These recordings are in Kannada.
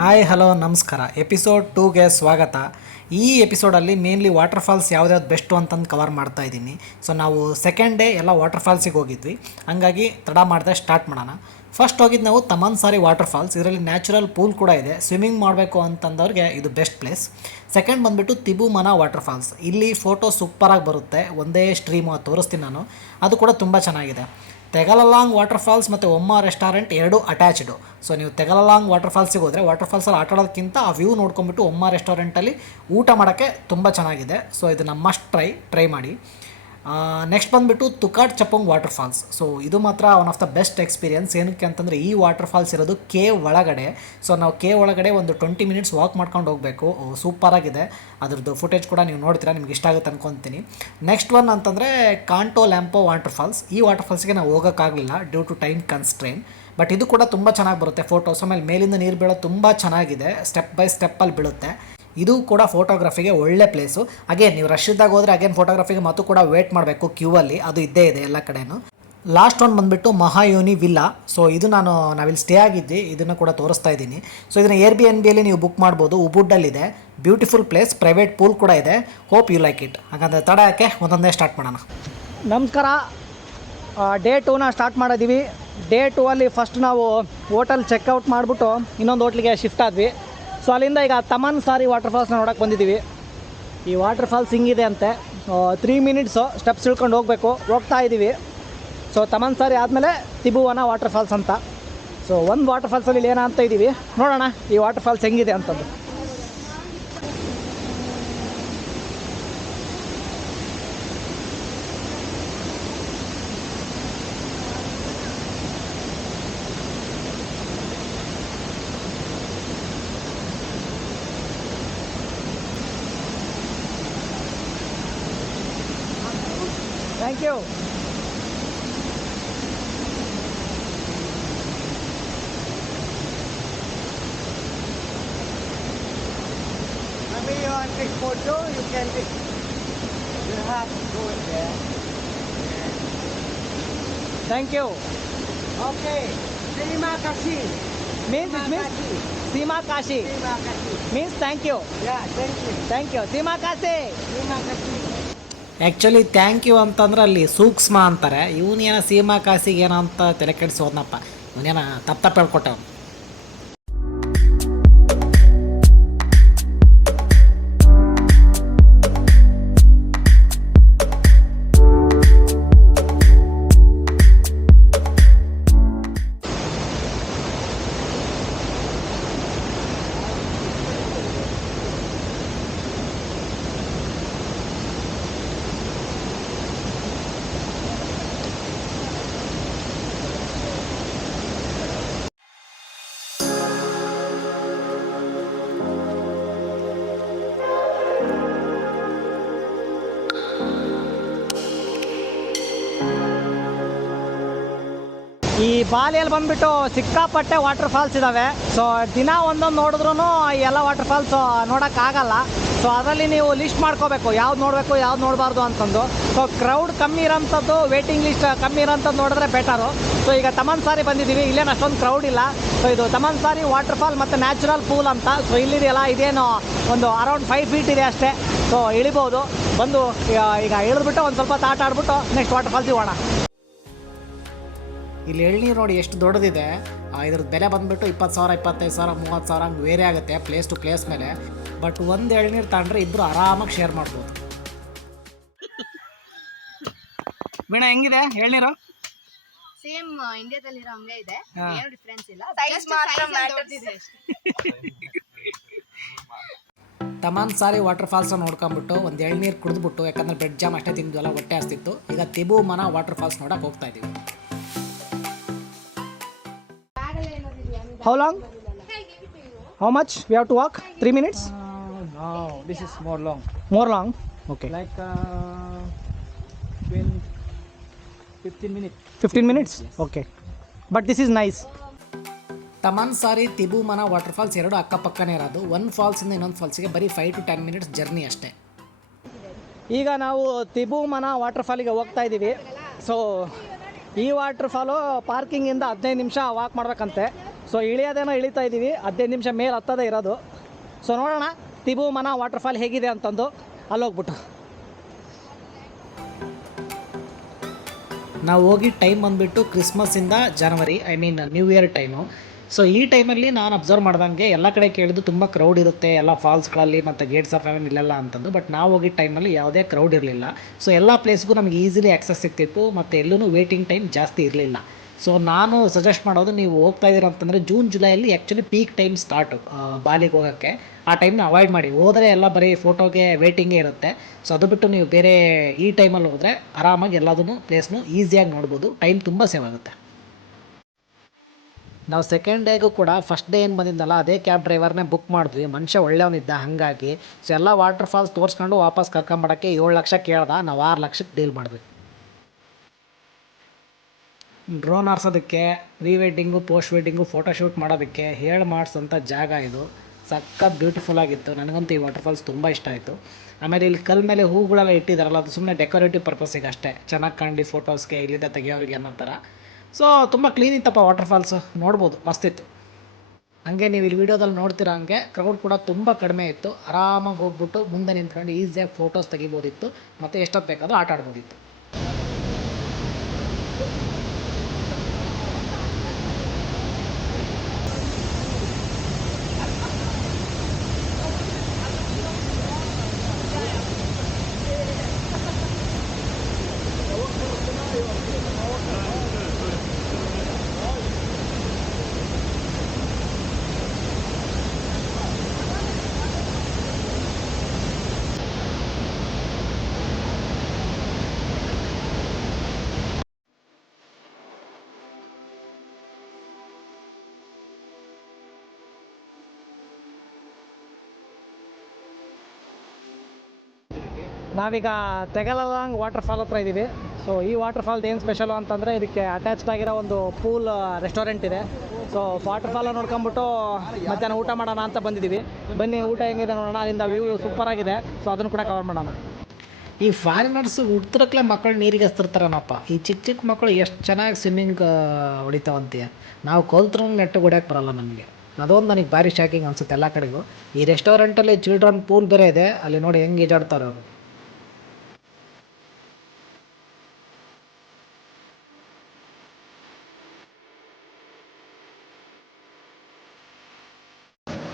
ಹಾಯ್ ಹಲೋ ನಮಸ್ಕಾರ. ಎಪಿಸೋಡ್ 2ಗೆ ಸ್ವಾಗತ. ಈ ಎಪಿಸೋಡಲ್ಲಿ ಮೇನ್ಲಿ ವಾಟರ್ ಫಾಲ್ಸ್ ಯಾವ್ದ್ಯಾವ್ದು ಬೆಸ್ಟು ಅಂತಂದು ಕವರ್ ಮಾಡ್ತಾ ಇದ್ದೀನಿ. ಸೊ ನಾವು ಸೆಕೆಂಡ್ ಡೇ ಎಲ್ಲ ವಾಟರ್ ಫಾಲ್ಸಿಗೆ ಹೋಗಿದ್ವಿ, ಹಂಗಾಗಿ ತಡ ಮಾಡಿದೆ ಸ್ಟಾರ್ಟ್ ಮಾಡೋಣ. ಫಸ್ಟ್ ಹೋಗಿದ್ದು ನಾವು ತಮನ್ಸಾರಿ ವಾಟರ್ ಫಾಲ್ಸ್. ಇದರಲ್ಲಿ ನ್ಯಾಚುರಲ್ ಪೂಲ್ ಕೂಡ ಇದೆ. ಸ್ವಿಮ್ಮಿಂಗ್ ಮಾಡಬೇಕು ಅಂತಂದವ್ರಿಗೆ ಇದು ಬೆಸ್ಟ್ ಪ್ಲೇಸ್. ಸೆಕೆಂಡ್ ಬಂದುಬಿಟ್ಟು ತಿಬುಮನ ವಾಟರ್ ಫಾಲ್ಸ್. ಇಲ್ಲಿ ಫೋಟೋ ಸೂಪರಾಗಿ ಬರುತ್ತೆ, ಒಂದೇ ಸ್ಟ್ರೀಮು ತೋರಿಸ್ತೀನಿ ನಾನು, ಅದು ಕೂಡ ತುಂಬ ಚೆನ್ನಾಗಿದೆ. ತೆಗಲಲಾಂಗ್ ವಾಟರ್ ಫಾಲ್ಸ್ ಮತ್ತು ಒಮ್ಮ ರೆಸ್ಟೋರೆಂಟ್ ಎರಡು ಅಟ್ಯಾಚ್ಡು. ಸೊ ನೀವು ತೆಗಲಲಾಂಗ್ ವಾಟರ್ ಫಾಲ್ಸಿಗೆ ಹೋದರೆ ವಾಟರ್ ಫಾಲ್ಸಲ್ಲಿ ಆಟ ಆಡೋದಕ್ಕಿಂತ ಆ ವ್ಯೂ ನೋಡ್ಕೊಂಬಿಟ್ಟು ಒಮ್ಮ ರೆಸ್ಟೋರೆಂಟಲ್ಲಿ ಊಟ ಮಾಡೋಕ್ಕೆ ತುಂಬ ಚೆನ್ನಾಗಿದೆ. ಸೊ ಇದನ್ನು ಮಸ್ಟ್ ಟ್ರೈ ಮಾಡಿ. ನೆಕ್ಸ್ಟ್ ಬಂದುಬಿಟ್ಟು ತುಕಾಟ್ ಚಪಂಗ್ ವಾಟರ್ ಫಾಲ್ಸ್. ಸೊ ಇದು ಮಾತ್ರ one of the best experience. ಏನಕ್ಕೆ ಅಂತಂದರೆ ಈ ವಾಟರ್ ಫಾಲ್ಸ್ ಇರೋದು ಕೇವ್ ಒಳಗಡೆ. ಸೊ ನಾವು ಕೇವ್ ಒಳಗಡೆ ಒಂದು 20 ಮಿನಿಟ್ಸ್ ವಾಕ್ ಮಾಡ್ಕೊಂಡು ಹೋಗಬೇಕು. ಸೂಪರಾಗಿದೆ. ಅದ್ರದ್ದು ಫುಟೇಜ್ ಕೂಡ ನೀವು ನೋಡ್ತೀರಾ, ನಿಮ್ಗೆ ಇಷ್ಟ ಆಗುತ್ತೆ ಅನ್ಕೊತೀನಿ. ನೆಕ್ಸ್ಟ್ ಒನ್ ಅಂತಂದರೆ ಕಾಂಟೋ ಲ್ಯಾಂಪೋ ವಾಟರ್ ಫಾಲ್ಸ್. ಈ ವಾಟರ್ ಫಾಲ್ಸ್ಗೆ ನಾವು ಹೋಗೋಕ್ಕಾಗಲಿಲ್ಲ ಡ್ಯೂ ಟು ಟೈಮ್ ಕನ್ಸ್ಟ್ರೇನ್. ಬಟ್ ಇದು ಕೂಡ ತುಂಬ ಚೆನ್ನಾಗಿ ಬರುತ್ತೆ ಫೋಟೋಸ್. ಆಮೇಲೆ ಮೇಲಿಂದ ನೀರು ಬೀಳೋದು ತುಂಬ ಚೆನ್ನಾಗಿದೆ, ಸ್ಟೆಪ್ ಬೈ ಸ್ಟೆಪ್ಪಲ್ಲಿ ಬೀಳುತ್ತೆ. ಇದು ಕೂಡ ಫೋಟೋಗ್ರಫಿಗೆ ಒಳ್ಳೆ ಪ್ಲೇಸು. ಅಗೇನ್ ನೀವು ರಶ್ ಇದ್ದಾಗ ಹೋದರೆ ಅಗೇನ್ ಫೋಟೋಗ್ರಫಿಗೆ ಮತ್ತು ಕೂಡ ವೇಟ್ ಮಾಡಬೇಕು ಕ್ಯೂವಲ್ಲಿ, ಅದು ಇದ್ದೇ ಇದೆ ಎಲ್ಲ ಕಡೆಯೂ. ಲಾಸ್ಟ್ ಒನ್ ಬಂದುಬಿಟ್ಟು ಮಹಾಯೋನಿ ವಿಲ್ಲಾ. ಸೊ ಇದು ನಾವಿಲ್ಲಿ ಸ್ಟೇ ಆಗಿದ್ವಿ, ಇದನ್ನು ಕೂಡ ತೋರಿಸ್ತಾ ಇದ್ದೀನಿ. ಸೊ ಇದನ್ನು Airbnb ನೀವು ಬುಕ್ ಮಾಡ್ಬೋದು. ಉಬುಡ್ಡಲ್ಲಿದೆ, ಬ್ಯೂಟಿಫುಲ್ ಪ್ಲೇಸ್, ಪ್ರೈವೇಟ್ ಪೂಲ್ ಕೂಡ ಇದೆ. Hope you like it. ಹಾಗಾದರೆ ತಡ ಯಾಕೆ, ಒಂದೊಂದೇ ಸ್ಟಾರ್ಟ್ ಮಾಡೋಣ. ನಮಸ್ಕಾರ. ಡೇ 2ನ ಸ್ಟಾರ್ಟ್ ಮಾಡಿದ್ದೀವಿ. ಡೇ 2ಅಲ್ಲಿ ಫಸ್ಟ್ ನಾವು ಹೋಟೆಲ್ ಚೆಕ್ಔಟ್ ಮಾಡಿಬಿಟ್ಟು ಇನ್ನೊಂದು ಹೋಟ್ಲಿಗೆ ಶಿಫ್ಟ್ ಆದ್ವಿ. ಸೊ ಅಲ್ಲಿಂದ ಈಗ ತಮನ್ಸಾರಿ ವಾಟರ್ ಫಾಲ್ಸ್ನ ನೋಡೋಕೆ ಬಂದಿದ್ದೀವಿ. ಈ ವಾಟರ್ ಫಾಲ್ಸ್ ಹಿಂಗಿದೆ ಅಂತೆ. 3 ಮಿನಿಟ್ಸು ಸ್ಟೆಪ್ಸ್ ಇಳ್ಕೊಂಡು ಹೋಗ್ತಾ ಇದ್ದೀವಿ. ಸೊ ತಮನ್ಸಾರಿ ಆದಮೇಲೆ ತಿಬುವನ ವಾಟರ್ ಫಾಲ್ಸ್ ಅಂತ. ಸೊ ಒಂದು ವಾಟರ್ ಫಾಲ್ಸಲ್ಲಿ ಇಲ್ಲಿ ಏನಂತ ಇದ್ದೀವಿ, ನೋಡೋಣ ಈ ವಾಟರ್ ಫಾಲ್ಸ್ ಹೆಂಗಿದೆ ಅಂತಂದು. Thank you. Maybe you want to take photo, you can take. You have to go there. Thank you. Okay. Terima kasih. Means it means Sima Kashi. Terima kasih. Means thank you. Yeah, thank you. Thank you. Sima Kashi. Terima kasih. Actually thank you ಅಂತಂದ್ರೆ ಅಲ್ಲಿ ಸೂಕ್ಷ್ಮ ಅಂತಾರೆ. ಇವನೇನೋ ಸೀಮಾ ಕಾಸಿಗೆ ಏನೋ ಅಂತ ತಲೆ ಕೆಡಿಸೋದ್ನಪ್ಪ. ಇವನೇನ ತಪ್ಪು ಹೇಳ್ಕೊಟ್ಟವ್. ಈ ಬಾಲಿಯಲ್ಲಿ ಬಂದುಬಿಟ್ಟು ಸಿಕ್ಕಾಪಟ್ಟೆ ವಾಟರ್ ಫಾಲ್ಸ್ ಇದ್ದಾವೆ. ಸೊ ದಿನ ಒಂದೊಂದು ನೋಡಿದ್ರೂ ಎಲ್ಲ ವಾಟರ್ ಫಾಲ್ಸ್ ನೋಡೋಕ್ಕಾಗಲ್ಲ. ಸೊ ಅದರಲ್ಲಿ ನೀವು ಲಿಸ್ಟ್ ಮಾಡ್ಕೋಬೇಕು, ಯಾವ್ದು ನೋಡಬೇಕು ಯಾವ್ದು ನೋಡಬಾರ್ದು ಅಂತಂದು. ಸೊ ಕ್ರೌಡ್ ಕಮ್ಮಿ ಇರೋಂಥದ್ದು, ವೇಟಿಂಗ್ ಲಿಸ್ಟ್ ಕಮ್ಮಿ ಇರೋಂಥದ್ದು ನೋಡಿದ್ರೆ ಬೆಟರು. ಸೊ ಈಗ ತಮನ್ಸಾರಿ ಬಂದಿದ್ದೀವಿ, ಇಲ್ಲೇನು ಅಷ್ಟೊಂದು ಕ್ರೌಡ್ ಇಲ್ಲ. ಸೊ ಇದು ತಮನ್ಸಾರಿ ವಾಟರ್ ಫಾಲ್ ಮತ್ತು ನ್ಯಾಚುರಲ್ ಪೂಲ್ ಅಂತ. ಸೊ ಇಲ್ಲಿದೆಯಲ್ಲ, ಇದೇನು ಒಂದು ಅರೌಂಡ್ 5 ಫೀಟ್ ಇದೆ ಅಷ್ಟೇ. ಸೊ ಇಳಿಬೋದು. ಬಂದು ಈಗ ಇಳಿದ್ಬಿಟ್ಟು ಒಂದು ಸ್ವಲ್ಪ ಆಟ ಆಡ್ಬಿಟ್ಟು ನೆಕ್ಸ್ಟ್ ವಾಟರ್ ಫಾಲ್ಸಿಗೆ ಹೋಗೋಣ. ಇಲ್ಲಿ ಎಳ್ನೀರು ನೋಡಿ ಎಷ್ಟು ದೊಡ್ಡದಿದೆ. ಇದ್ರದ್ದು ಬೆಲೆ ಬಂದುಬಿಟ್ಟು 20,000, 25,000, 30,000 ಹಂಗೆ ವೇರಿ ಆಗುತ್ತೆ ಪ್ಲೇಸ್ ಟು ಪ್ಲೇಸ್ ಮೇಲೆ. ಬಟ್ ಒಂದು ಎಳ್ನೀರು ತಗೊಂಡ್ರೆ ಇಬ್ಬರು ಆರಾಮಾಗಿ ಶೇರ್ ಮಾಡ್ಬೋದು. ವೀಣಾ ಹೆಂಗಿದೆ ಎಳ್ನೀರು? ಸೇಮ್ ಇಂಡಿಯಾದಲ್ಲಿರೋ ಹಂಗೆ ಇದೆ, ಏನು ಡಿಫರೆನ್ಸ್ ಇಲ್ಲ. ತಮನ್ಸಾರಿ ವಾಟರ್ ಫಾಲ್ಸ್ ನೋಡ್ಕೊಂಬಿಟ್ಟು ಒಂದು ಎಳ್ನೀರು ಕುಡಿದ್ಬಿಟ್ಟು, ಯಾಕಂದರೆ ಬ್ರೆಡ್ ಜಾಮ್ ಅಷ್ಟೇ ತಿಂದ್ವಲ್ಲ, ಹೊಟ್ಟೆ ಹಸ್ತಿತ್ತು. ಈಗ ತಿಬುಮನ ವಾಟರ್ ಫಾಲ್ಸ್ ನೋಡಕ್ಕೆ ಹೋಗ್ತಾ ಇದ್ದೀವಿ. How long? How much we have to walk? 3 minutes? No, this is more long. More long? Okay. Like 15 minutes. 15 minutes? Okay. But this is nice. ತಮನ್ಸಾರಿ ತಿಬುಮನ ವಾಟರ್ ಫಾಲ್ಸ್ ಎರಡು ಅಕ್ಕಪಕ್ಕನೇ ಇರೋದು. ಒಂದು ಫಾಲ್ಸಿಂದ ಇನ್ನೊಂದು ಫಾಲ್ಸಿಗೆ ಬರೀ 5 to 10 minutes ಜರ್ನಿ ಅಷ್ಟೇ. ಈಗ ನಾವು ತಿಬುಮನ ವಾಟರ್ ಫಾಲಿಗೆ ಹೋಗ್ತಾ ಇದ್ದೀವಿ. ಸೊ ಈ ವಾಟರ್ ಫಾಲು ಪಾರ್ಕಿಂಗಿಂದ 15 ನಿಮಿಷ ವಾಕ್ ಮಾಡಬೇಕಂತೆ. ಸೊ ಇಳಿಯೋದೇನೋ ಇಳಿತಾ ಇದ್ದೀವಿ, 15 ನಿಮಿಷ ಮೇಲೆ ಹತ್ತದೇ ಇರೋದು. ಸೊ ನೋಡೋಣ ತಿಬುಮನ ವಾಟರ್ಫಾಲ್ ಹೇಗಿದೆ ಅಂತಂದು ಅಲ್ಲೋಗ್ಬಿಟ್ಟು. ನಾವು ಹೋಗಿ ಟೈಮ್ ಬಂದುಬಿಟ್ಟು ಕ್ರಿಸ್ಮಸ್ಸಿಂದ ಜನವರಿ, I mean new year time. So ಈ ಟೈಮಲ್ಲಿ ನಾನು ಅಬ್ಸರ್ವ್ ಮಾಡ್ದಂಗೆ ಎಲ್ಲ ಕಡೆ ಕೇಳಿದ್ದು ತುಂಬ ಕ್ರೌಡ್ ಇರುತ್ತೆ ಎಲ್ಲ ಫಾಲ್ಸ್ಗಳಲ್ಲಿ ಮತ್ತು ಗೇಟ್ಸ್ ಆಫ್ ಹೆವೆನ್ ಇಲ್ಲೆಲ್ಲ ಅಂತಂದು. ಬಟ್ ನಾವು ಹೋಗಿದ್ದ ಟೈಮಲ್ಲಿ ಯಾವುದೇ ಕ್ರೌಡ್ ಇರಲಿಲ್ಲ. ಸೊ ಎಲ್ಲ ಪ್ಲೇಸ್ಗೂ ನಮಗೆ ಈಸಿಲಿ ಆ್ಯಕ್ಸಸ್ ಸಿಗ್ತಿತ್ತು ಮತ್ತು ಎಲ್ಲೂ ವೇಟಿಂಗ್ ಟೈಮ್ ಜಾಸ್ತಿ ಇರಲಿಲ್ಲ. ಸೊ ನಾನು ಸಜೆಸ್ಟ್ ಮಾಡೋದು, ನೀವು ಹೋಗ್ತಾ ಇದ್ದೀರ ಅಂತಂದರೆ ಜೂನ್ ಜುಲೈಯಲ್ಲಿ ಆ್ಯಕ್ಚುಲಿ ಪೀಕ್ ಟೈಮ್ ಸ್ಟಾರ್ಟು ಬಾಲಿಗೆ ಹೋಗೋಕ್ಕೆ. ಆ ಟೈಮ್ನ ಅವಾಯ್ಡ್ ಮಾಡಿ. ಹೋದರೆ ಎಲ್ಲ ಬರೀ ಫೋಟೋಗೆ ವೇಟಿಂಗೇ ಇರುತ್ತೆ. ಸೊ ಅದು ಬಿಟ್ಟು ನೀವು ಬೇರೆ ಈ ಟೈಮಲ್ಲಿ ಹೋದರೆ ಆರಾಮಾಗಿ ಎಲ್ಲದೂ ಪ್ಲೇಸ್ನು ಈಸಿಯಾಗಿ ನೋಡ್ಬೋದು. ಟೈಮ್ ತುಂಬ ಸೇವ್ ಆಗುತ್ತೆ. ನಾವು ಸೆಕೆಂಡ್ ಡೇಗೂ ಕೂಡ ಫಸ್ಟ್ ಡೇ ಏನು ಬಂದಿದ್ದಲ್ಲ ಅದೇ ಕ್ಯಾಬ್ ಡ್ರೈವರ್ನೇ ಬುಕ್ ಮಾಡಿದ್ವಿ. ಮನುಷ್ಯ ಒಳ್ಳೆಯವನಿದ್ದ ಹಾಗಾಗಿ. ಸೊ ಎಲ್ಲ ವಾಟರ್ ಫಾಲ್ಸ್ ತೋರಿಸ್ಕೊಂಡು ವಾಪಸ್ ಕರ್ಕೊಂಬರೋಕ್ಕೆ 7 ಲಕ್ಷ ಕೇಳ್ದ. ನಾವು 6 ಲಕ್ಷಕ್ಕೆ ಡೀಲ್ ಮಾಡಿದ್ವಿ. ಡ್ರೋನ್ ಹಾರ್ಸೋದಕ್ಕೆ, pre wedding, post wedding, photoshoot ಮಾಡೋದಕ್ಕೆ ಹೇಳಿ ಮಾಡಿಸೋಂಥ ಜಾಗ ಇದು. ಸಖತ್ ಬ್ಯೂಟಿಫುಲ್ ಆಗಿತ್ತು. ನನಗಂತೂ ಈ ವಾಟರ್ಫಾಲ್ಸ್ ತುಂಬ ಇಷ್ಟ ಆಯಿತು. ಆಮೇಲೆ ಇಲ್ಲಿ ಕಲ್ ಮೇಲೆ ಹೂಗಳೆಲ್ಲ ಇಟ್ಟಿದ್ದಾರಲ್ಲ, ಅದು ಸುಮ್ಮನೆ ಡೆಕೋರೇಟಿವ್ ಪರ್ಪಸ್ಸಿಗೆ ಅಷ್ಟೇ, ಚೆನ್ನಾಗಿ ಕಾಣಲಿ ಫೋಟೋಸ್ಗೆ ಇಲ್ಲಿಂದ ತೆಗಿಯೋರಿಗೆ ಅನ್ನೋ ಥರ. ಸೊ ತುಂಬ ಕ್ಲೀನ್ ಇತ್ತಪ್ಪ ವಾಟರ್ಫಾಲ್ಸು, ನೋಡ್ಬೋದು, ಮಸ್ತಿತ್ತು. ಹಾಗೆ ನೀವು ಇಲ್ಲಿ ವೀಡಿಯೋದಲ್ಲಿ ನೋಡ್ತಿರೋ ಹಂಗೆ ಕ್ರೌಡ್ ಕೂಡ ತುಂಬ ಕಡಿಮೆ ಇತ್ತು. ಆರಾಮಾಗಿ ಹೋಗ್ಬಿಟ್ಟು ಮುಂದೆ ನಿಂತ್ಕೊಂಡು ಈಸಿಯಾಗಿ ಫೋಟೋಸ್ ತೆಗಿಬೋದಿತ್ತು ಮತ್ತು ಎಷ್ಟೊತ್ತು ಬೇಕಾದರೂ ಆಟ ಆಡ್ಬೋದಿತ್ತು. ನಾವೀಗ ತೆಗಲಲಾಂಗ್ ವಾಟರ್ಫಾಲ್ ಹತ್ರ ಇದ್ದೀವಿ. ಸೊ ಈ ವಾಟರ್ಫಾಲ್ದು ಏನು ಸ್ಪೆಷಲು ಅಂತಂದರೆ ಇದಕ್ಕೆ ಅಟ್ಯಾಚ್ಡ್ ಆಗಿರೋ ಒಂದು ಪೂಲ್ ರೆಸ್ಟೋರೆಂಟ್ ಇದೆ. ಸೊ ವಾಟರ್ಫಾಲ ನೋಡ್ಕೊಂಬಿಟ್ಟು ಮಧ್ಯಾಹ್ನ ಊಟ ಮಾಡೋಣ ಅಂತ ಬಂದಿದ್ದೀವಿ. ಬನ್ನಿ ಊಟ ಹೆಂಗಿದೆ ನೋಡೋಣ. ಅಲ್ಲಿಂದ ವ್ಯೂ ಸೂಪರಾಗಿದೆ. ಸೊ ಅದನ್ನು ಕೂಡ ಕವರ್ ಮಾಡೋಣ. ಈ ಫಾರಿನರ್ಸು ಹುಡ್ತಿರಕ್ಲೆ ಮಕ್ಕಳು ನೀರಿಗೆ ಹಸ್ತಿರ್ತಾರನಪ್ಪ. ಈ ಚಿಕ್ಕ ಚಿಕ್ಕ ಮಕ್ಕಳು ಎಷ್ಟು ಚೆನ್ನಾಗಿ ಸ್ವಿಮ್ಮಿಂಗ್ ಹೊಡಿತಾವಂತೀಯ. ನಾವು ಕಲ್ತ್ರೂ ನೆಟ್ಟು ಹೊಡ್ಯಕ್ಕೆ ಬರೋಲ್ಲ ನಮಗೆ. ಅದೊಂದು ನನಗೆ ಭಾರಿ ಶಾಕಿಂಗ್ ಅನಿಸುತ್ತೆ ಎಲ್ಲ ಕಡೆಗೂ. ಈ ರೆಸ್ಟೋರೆಂಟಲ್ಲಿ ಚಿಲ್ಡ್ರನ್ ಪೂಲ್ ಬೇರೆ ಇದೆ. ಅಲ್ಲಿ ನೋಡಿ ಹೆಂಗೆ ಈಜಾಡ್ತಾರೆ ಅವರು.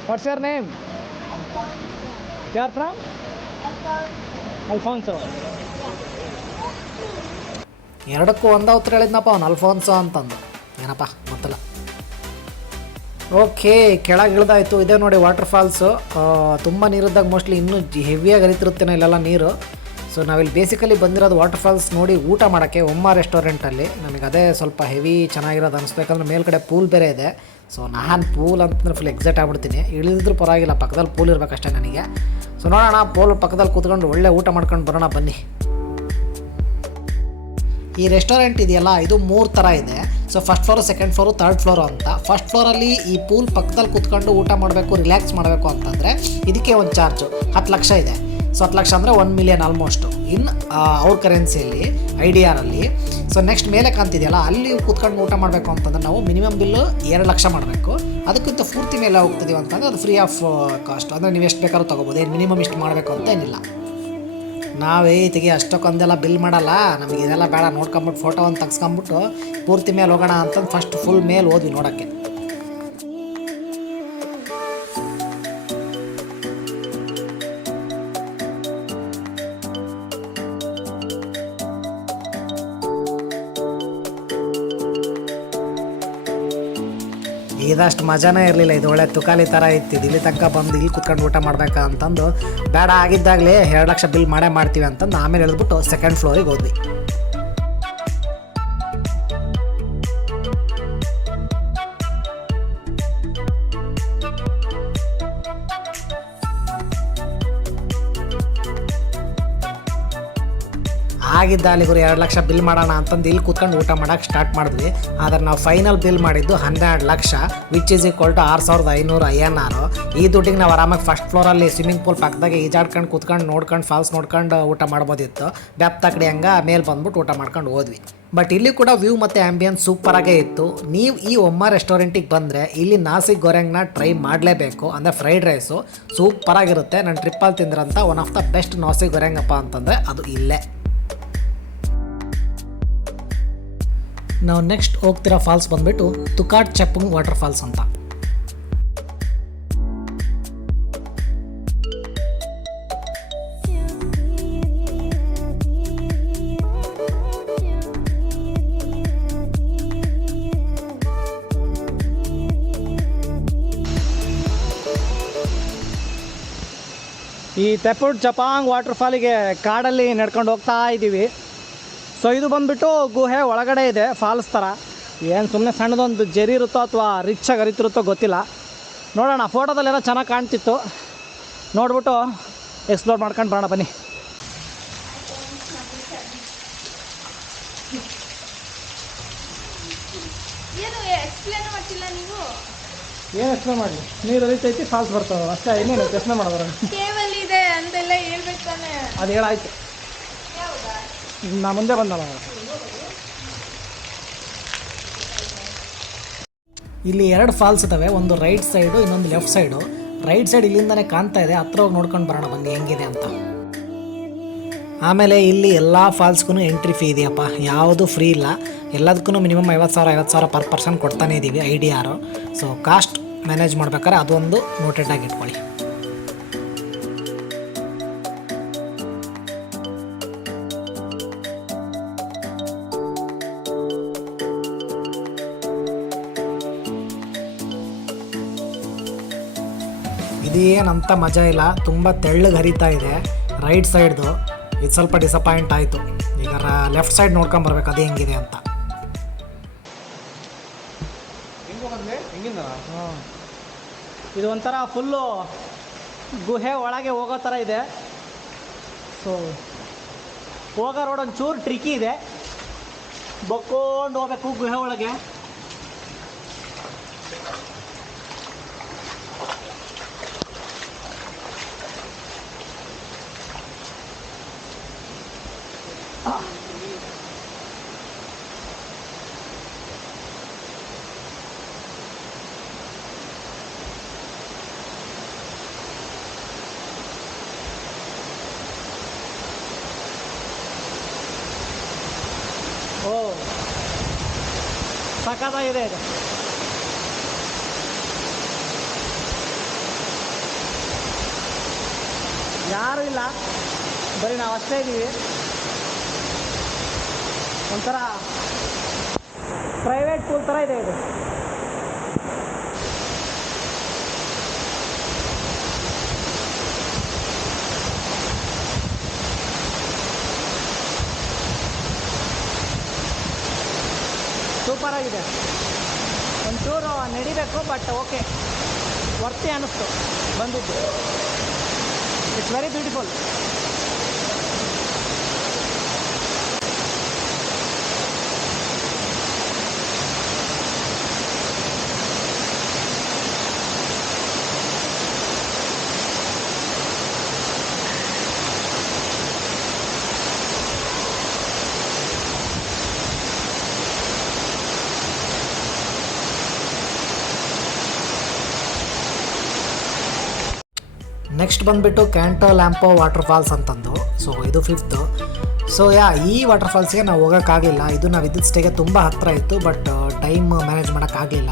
What's your name? You are from? Alfonso. ಎರಡಕ್ಕೂ ಒಂದೇ ಉತ್ತರ ಹೇಳಿದ್ನಪ್ಪ ಅವ್ನು, ಅಲ್ಫೋನ್ಸೋ ಅಂತಂದು. ಏನಪ್ಪ ಗೊತ್ತಿಲ್ಲ. ಓಕೆ, ಕೆಳಗೆ ಇಳ್ದಾಯ್ತು. ಇದೇ ನೋಡಿ ವಾಟರ್ ಫಾಲ್ಸು. ತುಂಬ ನೀರಿದ್ದಾಗ ಮೋಸ್ಟ್ಲಿ ಇನ್ನೂ ಹೆವಿಯಾಗಿ ಹರಿತಿರುತ್ತೇನೆ ಇಲ್ಲೆಲ್ಲ ನೀರು. ಸೊ ನಾವಿಲ್ಲಿ ಬೇಸಿಕಲಿ ಬಂದಿರೋದು ವಾಟರ್ ಫಾಲ್ಸ್ ನೋಡಿ ಊಟ ಮಾಡೋಕ್ಕೆ ಒಮ್ಮ ರೆಸ್ಟೋರೆಂಟಲ್ಲಿ. ನಮಗೆ ಅದೇ ಸ್ವಲ್ಪ ಹೆವಿ ಚೆನ್ನಾಗಿರೋದು ಅನಿಸ್ಬೇಕಂದ್ರೆ ಮೇಲ್ಗಡೆ ಪೂಲ್ ಬೇರೆ ಇದೆ. ಸೊ ನಾನು ಪೂಲ್ ಅಂತಂದ್ರೆ ಫುಲ್ ಎಕ್ಸೈಟ್ ಆಗ್ಬಿಡ್ತೀನಿ. ಇಳಿದಿದ್ರು ಪರವಾಗಿಲ್ಲ, ಪಕ್ಕದಲ್ಲಿ ಪೂಲ್ ಇರಬೇಕಷ್ಟೇ ನನಗೆ. ಸೊ ನೋಡೋಣ, ಪೂಲ್ ಪಕ್ಕದಲ್ಲಿ ಕೂತ್ಕೊಂಡು ಒಳ್ಳೆ ಊಟ ಮಾಡ್ಕೊಂಡು ಬರೋಣ ಬನ್ನಿ. ಈ ರೆಸ್ಟೋರೆಂಟ್ ಇದೆಯಲ್ಲ, ಇದು 3 ಥರ ಇದೆ. So first floor, second floor, third floor ಅಂತ. ಫಸ್ಟ್ ಫ್ಲೋರಲ್ಲಿ ಈ ಪೂಲ್ ಪಕ್ಕದಲ್ಲಿ ಕೂತ್ಕೊಂಡು ಊಟ ಮಾಡಬೇಕು, ರಿಲ್ಯಾಕ್ಸ್ ಮಾಡಬೇಕು ಅಂತಂದರೆ ಇದಕ್ಕೆ ಒಂದು ಚಾರ್ಜು 10 ಲಕ್ಷ ಇದೆ. ಸೊ 10 ಲಕ್ಷ ಅಂದರೆ 1 ಮಿಲಿಯನ್ ಆಲ್ಮೋಸ್ಟು ಇನ್ ಅವ್ರ ಕರೆನ್ಸಿಯಲ್ಲಿ, IDR ಅಲ್ಲಿ. ಸೊ ನೆಕ್ಸ್ಟ್ ಮೇಲೆ ಕಾಣ್ತಿದೆಯಲ್ಲ, ಅಲ್ಲಿ ಕೂತ್ಕೊಂಡು ಊಟ ಮಾಡಬೇಕು ಅಂತಂದ್ರೆ ನಾವು ಮಿನಿಮಮ್ ಬಿಲ್ಲು 2 ಲಕ್ಷ ಮಾಡಬೇಕು. ಅದಕ್ಕಿಂತ ಪೂರ್ತಿ ಮೇಲೆ ಹೋಗ್ತಿದ್ದೀವಿ ಅಂತಂದರೆ ಅದು ಫ್ರೀ ಆಫ್ ಕಾಸ್ಟ್. ಅಂದರೆ ನೀವು ಎಷ್ಟು ಬೇಕಾದ್ರೂ ತೊಗೋಬೋದು. ಏನು ಮಿನಿಮಮ್ ಇಷ್ಟು ಮಾಡಬೇಕು ಅಂತ ಏನಿಲ್ಲ. ನಾವೇ ತೆಗಿ ಅಷ್ಟಕ್ಕೊಂದೆಲ್ಲ ಬಿಲ್ ಮಾಡಲ್ಲ, ನಮಗೆ ಇದೆಲ್ಲ ಬೇಡ, ನೋಡ್ಕೊಂಬಿಟ್ಟು ಫೋಟೋ ಒಂದು ತೆಗ್ಸ್ಕೊಂಬಿಟ್ಟು ಪೂರ್ತಿ ಮೇಲೆ ಹೋಗೋಣ ಅಂತಂದು ಫಸ್ಟ್ ಫುಲ್ ಮೇಲೆ ಹೋದ್ವಿ ನೋಡೋಕ್ಕೆ. ಇದಷ್ಟು ಮಜಾನೇ ಇರಲಿಲ್ಲ. ಇದು ಒಳ್ಳೆ ತುಕಾಲಿ ಥರ ಇತ್ತು. ಇಲ್ಲಿ ತನಕ ಬಂದು ಇಲ್ಲಿ ಕುತ್ಕೊಂಡು ಊಟ ಮಾಡ್ಬೇಕಾ ಅಂತಂದು ಬೇಡ ಆಗಿದ್ದಾಗಲೇ 2 ಲಕ್ಷ ಬಿಲ್ ಮಾಡೇ ಮಾಡ್ತೀವಿ ಅಂತಂದು ಆಮೇಲೆ ಹೇಳಿದ್ಬಿಟ್ಟು ಸೆಕೆಂಡ್ ಫ್ಲೋರಿಗೆ ಹೋದ್ವಿ. ಆಗಿದ್ದ ಅಲ್ಲಿಗೂ 2 ಲಕ್ಷ ಬಿಲ್ ಮಾಡೋಣ ಅಂತಂದು ಇಲ್ಲಿ ಕೂತ್ಕೊಂಡು ಊಟ ಮಾಡೋಕ್ಕೆ ಸ್ಟಾರ್ಟ್ ಮಾಡಿದ್ವಿ. ಆದರೆ ನಾವು ಫೈನಲ್ ಬಿಲ್ ಮಾಡಿದ್ದು 12 lakh, which is equal to 6500 INR. ಈ ದುಡ್ಡಿಗೆ ನಾವು ಆರಾಮಾಗಿ ಫಸ್ಟ್ ಫ್ಲೋರಲ್ಲಿ ಸ್ವಿಮ್ಮಿಂಗ್ ಪೂಲ್ ಪಕ್ಕದಾಗೆ ಈಜಾಡ್ಕೊಂಡು ಕೂತ್ಕೊಂಡು ನೋಡ್ಕೊಂಡು ಫಾಲ್ಸ್ ನೋಡ್ಕೊಂಡು ಊಟ ಮಾಡ್ಬೋದಿತ್ತು. ಬೆಪ್ತ ಕಡೆ ಹಂಗೆ ಮೇಲೆ ಬಂದ್ಬಿಟ್ಟು ಊಟ ಮಾಡ್ಕೊಂಡು ಹೋದ್ವಿ. ಬಟ್ ಇಲ್ಲಿ ಕೂಡ ವ್ಯೂ ಮತ್ತು ಆ್ಯಂಬಿಯನ್ಸ್ ಸೂಪರಾಗೇ ಇತ್ತು. ನೀವು ಈ ಒಮ್ಮ ರೆಸ್ಟೋರೆಂಟಿಗೆ ಬಂದರೆ ಇಲ್ಲಿ ನಾಸಿ ಗೊರೆಂಗ್ನ ಟ್ರೈ ಮಾಡಲೇಬೇಕು. ಅಂದರೆ ಫ್ರೈಡ್ ರೈಸು ಸೂಪರಾಗಿರುತ್ತೆ. ನಾನು ಟ್ರಿಪ್ಪಲ್ಲಿ ತಿಂದ್ರಂಥ one of the best nasi ಗೊರೆಂಗಪ್ಪ ಅಂತಂದರೆ ಅದು ಇಲ್ಲೇ. ನಾವು ನೆಕ್ಸ್ಟ್ ಹೋಗ್ತಿರೋ ಫಾಲ್ಸ್ ಬಂದುಬಿಟ್ಟು ತುಕಾಟ್ ಚೆಪ್ಪುಂಗ್ ವಾಟರ್ ಫಾಲ್ಸ್ ಅಂತ. ಈ ತೆಪುಟ್ ಜಪಾಂಗ್ ವಾಟರ್ ಫಾಲಿಗೆ ಕಾಡಲ್ಲಿ ನಡ್ಕೊಂಡು ಹೋಗ್ತಾ ಇದ್ದೀವಿ. ಸೊ ಇದು ಬಂದುಬಿಟ್ಟು ಗುಹೆ ಒಳಗಡೆ ಇದೆ ಫಾಲ್ಸ್ ಥರ. ಏನು ಸುಮ್ಮನೆ ಸಣ್ಣದೊಂದು ಜರಿ ಇರುತ್ತೋ ಅಥವಾ ರಿಚಾಗಿ ಹರಿತಿರುತ್ತೋ ಗೊತ್ತಿಲ್ಲ. ನೋಡೋಣ, ಫೋಟೋದಲ್ಲೆಲ್ಲ ಚೆನ್ನಾಗಿ ಕಾಣ್ತಿತ್ತು. ನೋಡ್ಬಿಟ್ಟು ಎಕ್ಸ್ಪ್ಲೋರ್ ಮಾಡ್ಕೊಂಡು ಬರೋಣ ಬನ್ನಿ. ಏನು ಎಕ್ಸ್ಪ್ಲೇನ್ ಮಾಡ್ತಿಲ್ಲ ನೀವು? ಏನು ಎಕ್ಸ್ಪ್ಲೇನ್ ಮಾಡಲಿ, ನೀರು ಹರಿತೈತಿ, ಫಾಲ್ಸ್ ಬರ್ತಾವೆ ಅಷ್ಟೇ. ಇನ್ನೇನು ಎಕ್ಸ್ಪ್ಲೇನ್ ಮಾಡೋದ್ರ ಕೇವಲ್ ಇದೆ ಅಂತೆಲ್ಲ ಹೇಳ್ಬೇಕು ತಾನೆ. ಅದು ಹೇಳಾಯ್ತು, ನಾ ಮುಂದೆ ಬಂದಲ್ಲ. ಇಲ್ಲಿ 2 ಫಾಲ್ಸ್ ಇದ್ದಾವೆ, ಒಂದು ರೈಟ್ ಸೈಡು ಇನ್ನೊಂದು ಲೆಫ್ಟ್ ಸೈಡು. ರೈಟ್ ಸೈಡ್ ಇಲ್ಲಿಂದನೇ ಕಾಣ್ತಾ ಇದೆ, ಹತ್ರ ಹೋಗಿ ನೋಡ್ಕೊಂಡು ಬರೋಣ ಬನ್ನಿ ಹೆಂಗಿದೆ ಅಂತ. ಆಮೇಲೆ ಇಲ್ಲಿ ಎಲ್ಲ ಫಾಲ್ಸ್ಗೂ ಎಂಟ್ರಿ ಫೀ ಇದೆಯಪ್ಪ, ಯಾವುದು ಫ್ರೀ ಇಲ್ಲ. ಎಲ್ಲದಕ್ಕೂ ಮಿನಿಮಮ್ 50,000 ಪರ್ ಪರ್ಸನ್ ಕೊಡ್ತಾನೆ ಇದ್ದೀವಿ IDR. ಸೊ ಕಾಸ್ಟ್ ಮ್ಯಾನೇಜ್ ಮಾಡ್ಬೇಕಾದ್ರೆ ಅದೊಂದು ನೋಟೆಡಾಗಿ ಇಟ್ಕೊಳ್ಳಿ. ಇದೇನಂತ ಮಜಾ ಇಲ್ಲ, ತುಂಬ ತೆಳ್ಳಗೆ ಹರಿತಾ ಇದೆ ರೈಟ್ ಸೈಡ್ದು. ಇದು ಸ್ವಲ್ಪ ಡಿಸಪಾಯಿಂಟ್ ಆಯಿತು. ಈಗ ಲೆಫ್ಟ್ ಸೈಡ್ ನೋಡ್ಕೊಂಬರ್ಬೇಕು ಅದು ಹೆಂಗಿದೆ ಅಂತ. ಇದು ಒಂಥರ ಫುಲ್ಲು ಗುಹೆ ಒಳಗೆ ಹೋಗೋ ಥರ ಇದೆ. ಸೊ ಹೋಗೋ ರೋಡ್ ಒಂಚೂರು ಟ್ರಿಕ್ಕಿ ಇದೆ, ಬಕ್ಕೊಂಡು ಹೋಗ್ಬೇಕು ಗುಹೆ ಒಳಗೆ. ಓ ಸಖತ್ತಾಗಿದೆ ಇದು. ಯಾರೂ ಇಲ್ಲ, ಬರೀ ನಾವು ಅಷ್ಟೇ ಇದ್ದೀವಿ. ಒಂಥರ ಪ್ರೈವೇಟ್ ಪೂಲ್ ಥರ ಇದೆ ಇದು. ಸೂಪರಾಗಿದೆ. ಒಂಚೂರು ನಡಿಬೇಕು, ಬಟ್ ಓಕೆ, ವರ್ತಿ ಅನ್ನಿಸ್ತು ಬಂದಿದ್ದು. It's very beautiful. ನೆಕ್ಸ್ಟ್ ಬಂದುಬಿಟ್ಟು ಕ್ಯಾಂಟೋ ಲ್ಯಾಂಪೋ ವಾಟರ್ ಫಾಲ್ಸ್ ಅಂತಂದು. ಸೊ ಇದು 5th. ಸೊ ಈ ವಾಟರ್ ಫಾಲ್ಸ್ಗೆ ನಾವು ಹೋಗೋಕ್ಕಾಗಲಿಲ್ಲ. ಇದು ನಾವು ಇದ್ದಿದ್ದ ಸ್ಟೇಗೆ ತುಂಬ ಹತ್ತಿರ ಇತ್ತು, ಬಟ್ ಟೈಮ್ ಮ್ಯಾನೇಜ್ ಮಾಡೋಕ್ಕಾಗಲಿಲ್ಲ.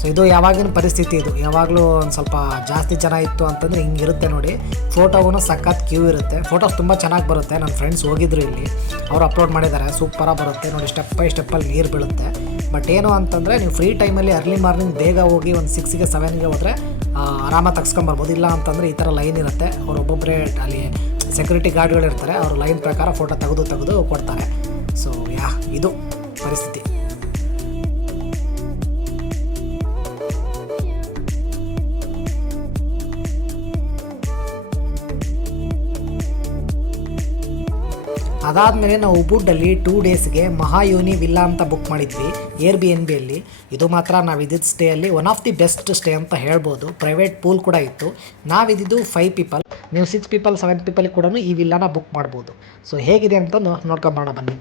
ಸೊ ಇದು ಯಾವಾಗಿನ ಪರಿಸ್ಥಿತಿ, ಇದು ಯಾವಾಗಲೂ ಒಂದು ಸ್ವಲ್ಪ ಜಾಸ್ತಿ ಜನ ಇತ್ತು ಅಂತಂದರೆ ಹಿಂಗಿರುತ್ತೆ ನೋಡಿ. ಫೋಟೋಗೂ ಸಖತ್ ಕ್ಯೂ ಇರುತ್ತೆ, ಫೋಟೋಸ್ ತುಂಬ ಚೆನ್ನಾಗಿ ಬರುತ್ತೆ. ನನ್ನ ಫ್ರೆಂಡ್ಸ್ ಹೋಗಿದ್ರು ಇಲ್ಲಿ, ಅವರು ಅಪ್ಲೋಡ್ ಮಾಡಿದ್ದಾರೆ, ಸೂಪರಾಗಿ ಬರುತ್ತೆ ನೋಡಿ. ಸ್ಟೆಪ್ ಬೈ ಸ್ಟೆಪ್ಪಲ್ಲಿ ನೀರು ಬೀಳುತ್ತೆ. ಬಟ್ ಏನು ಅಂತಂದರೆ ನೀವು ಫ್ರೀ ಟೈಮಲ್ಲಿ ಅರ್ಲಿ ಮಾರ್ನಿಂಗ್ ಬೇಗ ಹೋಗಿ ಒಂದು 6ಗೆ 7ಗೆ ಹೋದರೆ ಆರಾಮಾಗಿ ತಗ್ಸ್ಕೊಂಬರ್ಬೋದು. ಇಲ್ಲ ಅಂತಂದರೆ ಈ ಥರ ಲೈನ್ ಇರುತ್ತೆ, ಅವರೊಬ್ಬೊಬ್ಬರೇ ಅಲ್ಲಿ ಸೆಕ್ಯೂರಿಟಿ ಗಾರ್ಡ್ಗಳಿರ್ತಾರೆ, ಅವರು ಲೈನ್ ಪ್ರಕಾರ ಫೋಟೋ ತೆಗೆದು ಕೊಡ್ತಾರೆ. ಸೊ ಇದು ಪರಿಸ್ಥಿತಿ. ಅದಾದಮೇಲೆ ನಾವು ಉಬುಡ್ಡಲ್ಲಿ 2 ಡೇಸ್ಗೆ ಮಹಾಯೋನಿ ವಿಲ್ಲಾ ಅಂತ ಬುಕ್ ಮಾಡಿದ್ವಿ Airbnb-ಯಲ್ಲಿ. ಇದು ಮಾತ್ರ ನಾವು ಇದ್ದಿದ್ದ ಸ್ಟೇಯಲ್ಲಿ one of the best stay ಅಂತ ಹೇಳ್ಬೋದು. ಪ್ರೈವೇಟ್ ಪೂಲ್ ಕೂಡ ಇತ್ತು. ನಾವಿದ್ದು 5 ಪೀಪಲ್, ನೀವು 6 ಪೀಪಲ್ 7 ಪೀಪಲ್ಗೆ ಕೂಡ ಈ ವಿಲ್ಲಾನ ಬುಕ್ ಮಾಡ್ಬೋದು. ಸೊ ಹೇಗಿದೆ ಅಂತ ನೋಡ್ಕೊಂಬರೋಣ ಬನ್ನಿ.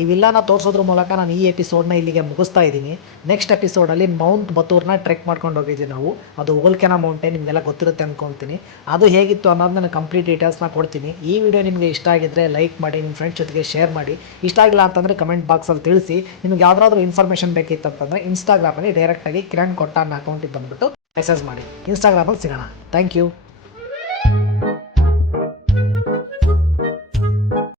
ಈ ವಿಲ್ಲಾನ ತೋರಿಸೋದ್ರ ಮೂಲಕ ನಾನು ಈ ಎಪಿಸೋಡ್ನ ಇಲ್ಲಿಗೆ ಮುಗಿಸ್ತಾ ಇದ್ದೀನಿ. ನೆಕ್ಸ್ಟ್ ಎಪಿಸೋಡಲ್ಲಿ ಮೌಂಟ್ ಬತೂರ್ನ ಟ್ರೆಕ್ ಮಾಡ್ಕೊಂಡು ಹೋಗಿದ್ವಿ ನಾವು. ಅದು ಉಗಲ್ಕೆನ ಮೌಂಟೇನ್, ನಿಮಗೆಲ್ಲ ಗೊತ್ತಿರುತ್ತೆ ಅಂದ್ಕೊಳ್ತೀನಿ. ಅದು ಹೇಗಿತ್ತು ಅನ್ನೋದು ನಾನು ಕಂಪ್ಲೀಟ್ ಡೀಟೇಲ್ಸ್ನ ಕೊಡ್ತೀನಿ. ಈ ವಿಡಿಯೋ ನಿಮಗೆ ಇಷ್ಟ ಆಗಿದ್ದರೆ ಲೈಕ್ ಮಾಡಿ, ನಿಮ್ಮ ಫ್ರೆಂಡ್ಸ್ ಜೊತೆಗೆ ಶೇರ್ ಮಾಡಿ. ಇಷ್ಟ ಆಗಿಲ್ಲ ಅಂತಂದರೆ ಕಮೆಂಟ್ ಬಾಕ್ಸಲ್ಲಿ ತಿಳಿಸಿ. ನಿಮ್ಗೆ ಯಾವ್ದಾದ್ರು ಇನ್ಫಾರ್ಮೇಷನ್ ಬೇಕಿತ್ತಂತಂದರೆ ಇನ್ಸ್ಟಾಗ್ರಾಮಲ್ಲಿ ಡೈರೆಕ್ಟಾಗಿ ಕಿರಣ್ ಕೊಟ್ಟ ಅನ್ನೋ ಅಕೌಂಟಿಗೆ ಬಂದುಬಿಟ್ಟು ಮೆಸೇಜ್ ಮಾಡಿ. ಇನ್ಸ್ಟಾಗ್ರಾಮಲ್ಲಿ ಸಿಗೋಣ. Thank you.